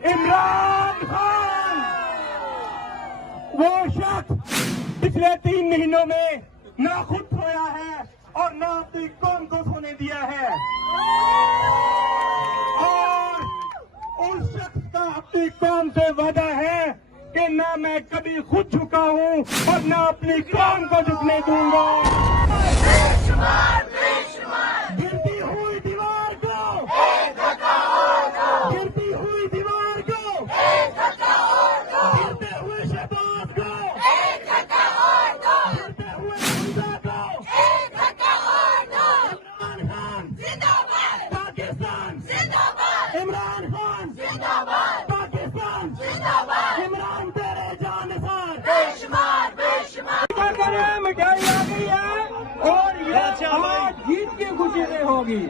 इमरान खान वो शख्स पिछले 3 महीनों में ना खुद सोया है और ना अपनी कौम को सोने दिया है, और उस शख्स का अपनी कौम से वादा है कि ना मैं कभी खुद झुका हूं और ना अपनी कौम को झुकने दूंगा। गिरती हुई दीवार को, गिरती हुई दीवार को, गिरते हुए शहबाज को, गिरते हुए हमजा को, इमरान खान जिंदाबाद, पाकिस्तान जिंदाबाद, इमरान खान जिंदाबाद, पाकिस्तान जिंदाबाद, इमरान तेरे जानसार बेशुमार बेशुमार। क्या करें, मिठाई आ गई है और ये आज जीत की खुशी में होगी।